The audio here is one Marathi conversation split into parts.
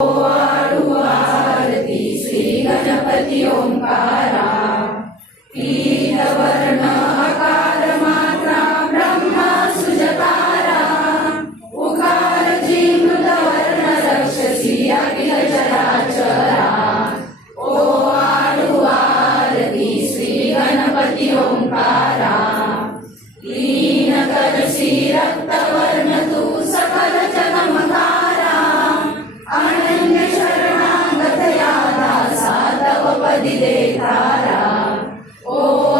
आरती श्री गणपती ओंकारा। पीतवर्ण आकार मात्रा ब्रह्मा सुजतारा। उकार जिमृत वर्ण रक्षसी अखिल चराचरा। ओ आरती श्री गणपती ओंकारा। लीन करसी रक्तवर्ण तू सकल जगमकारा। अनन्य शरणागत या दासा तव पदी देखारा। ओ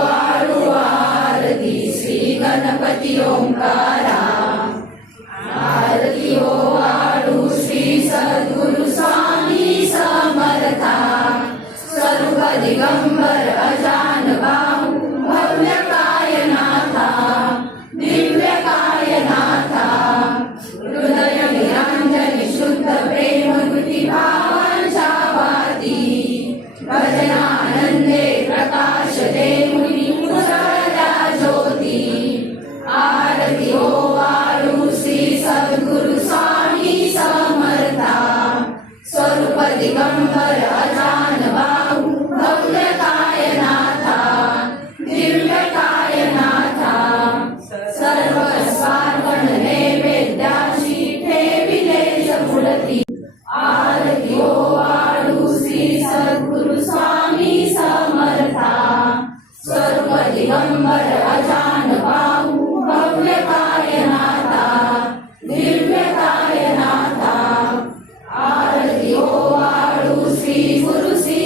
आरती श्री गणपती ओंकारा। आरती ओ श्री सद्गुरु स्वामी समर्था। स्वरूप दिगंबर अजान बाहु भव्य कायनाथा। दिव्य कायनाथा हृदय निरंजन शुद्ध प्रेम कृती भावांच्या वाती। भजनानंदे प्रकाश दे मुनी उजळल्या ज्योती। आरती ओ श्री सद्गुरु स्वामी समर्था। स्वरूप दिगंबर अजान बाहु भव्य कायनाथा। दिव्य कायनाथा सर्व स्वार्पण नैवेद्याशी ठेविले जपुलती। आरती ओ श्री सद्गुरु स्वामी समर्था। स्वरूप दिगंबर अजान बाहु भव्य कायनाथा। दिव्य कायनाथा आरती ओ श्री गुरुसी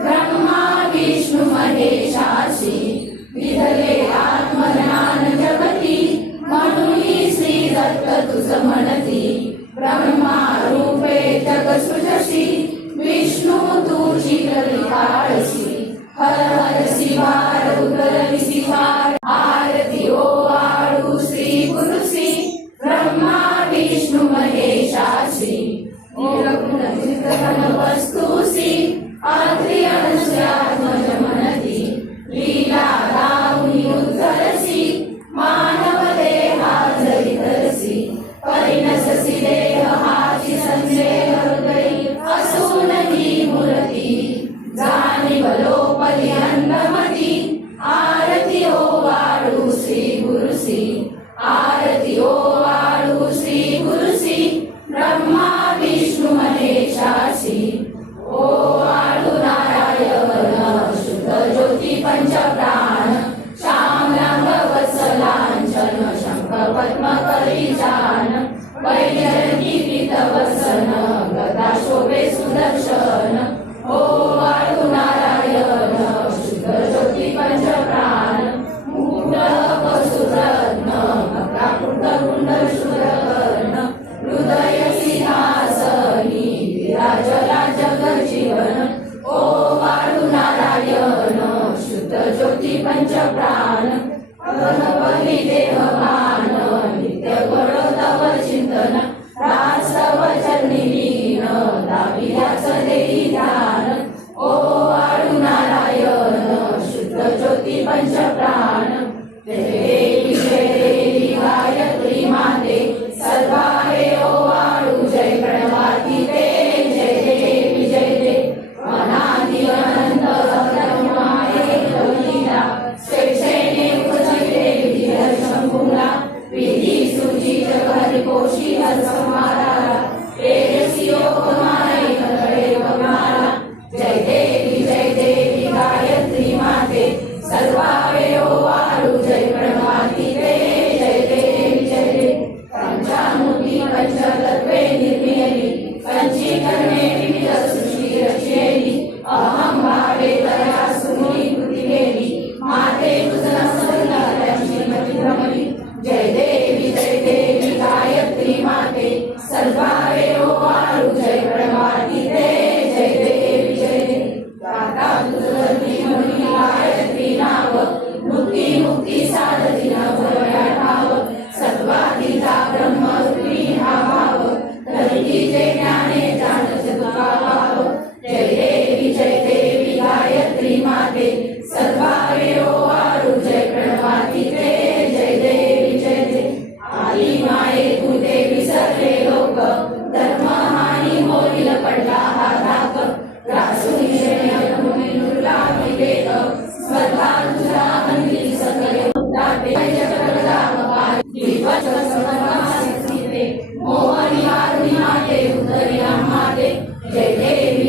ब्रह्मा विष्णु महेशासी। विधले आत्मज्ञान जगती म्हणून श्री दत्त तुझ म्हणती। ब्रह्मा रूपे जग सृजशी विष्णु तुझी काळशी। हर हर शिवार उतरविसी भार। आरती ओ श्री गुरुसी ब्रह्मा विष्णु महेशासी। निर्गुण चित्तघन वस्तुसी आद्रि अनुस्यात्मज मनती। लीला राहुनी उद्धरसी मानव देहा जरी धरसी। परिणससी देह हाची संदेह हृदयी असून ही मूर्ती। जाणीव लोपली अंधमती। आरती ओ श्री गुरुसी। आरती ओ श्री गुरुसी ब्रह्मा विष्णु महेशासी। ओ नारायण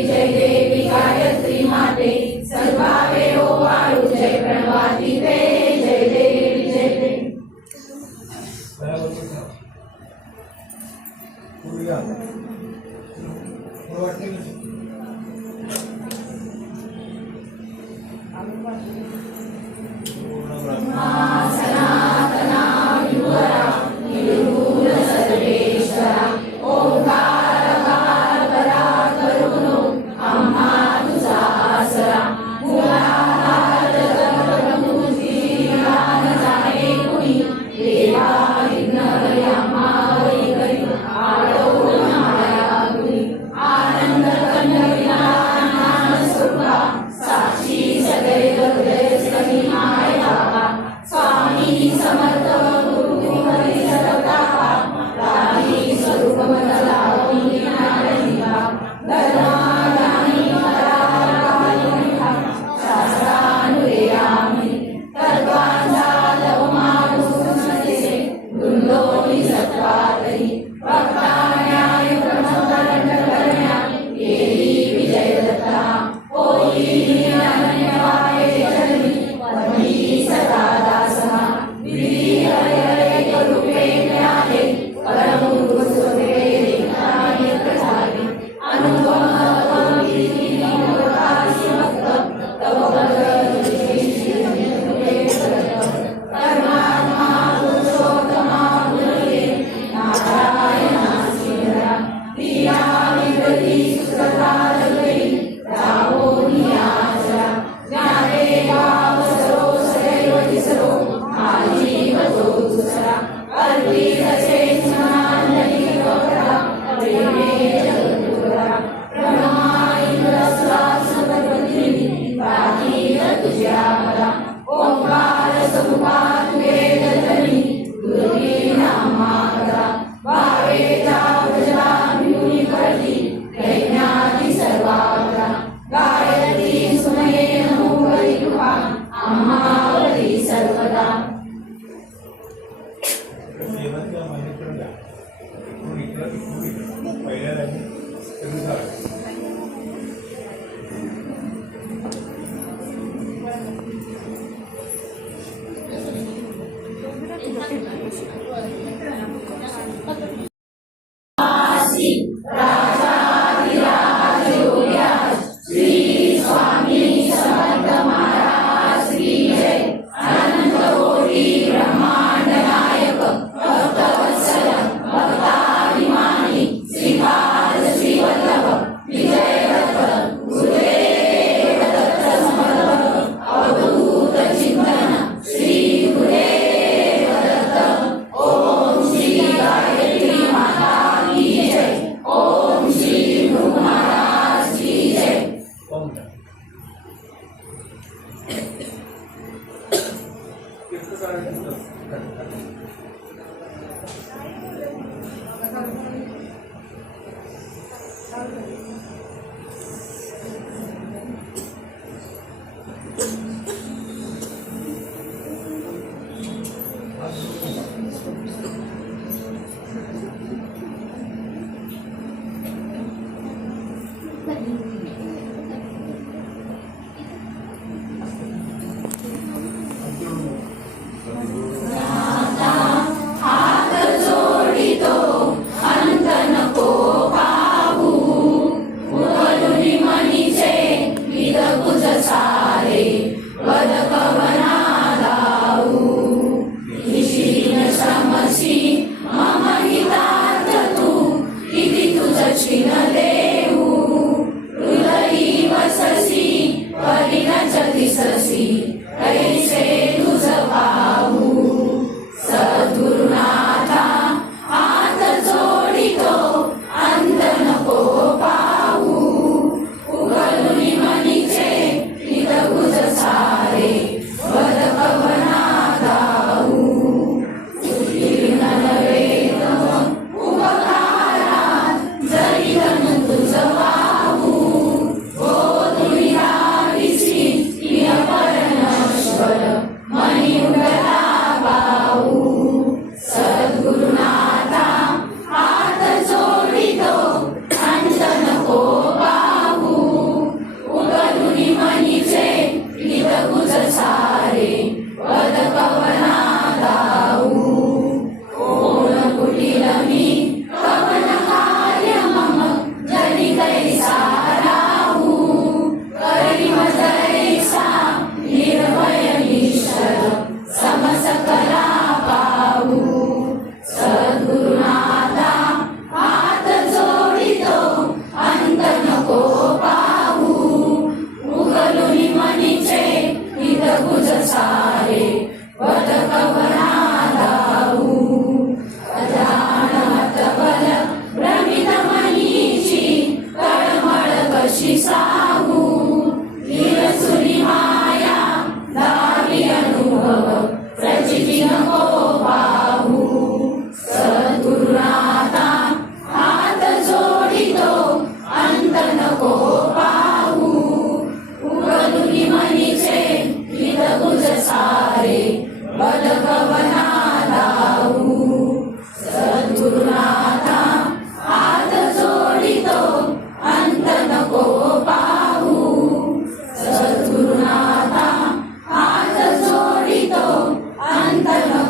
जय देवी गायत्री माते सर्वावे ओवाळू जय प्रणवाती ते जय देवी जय देवी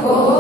नको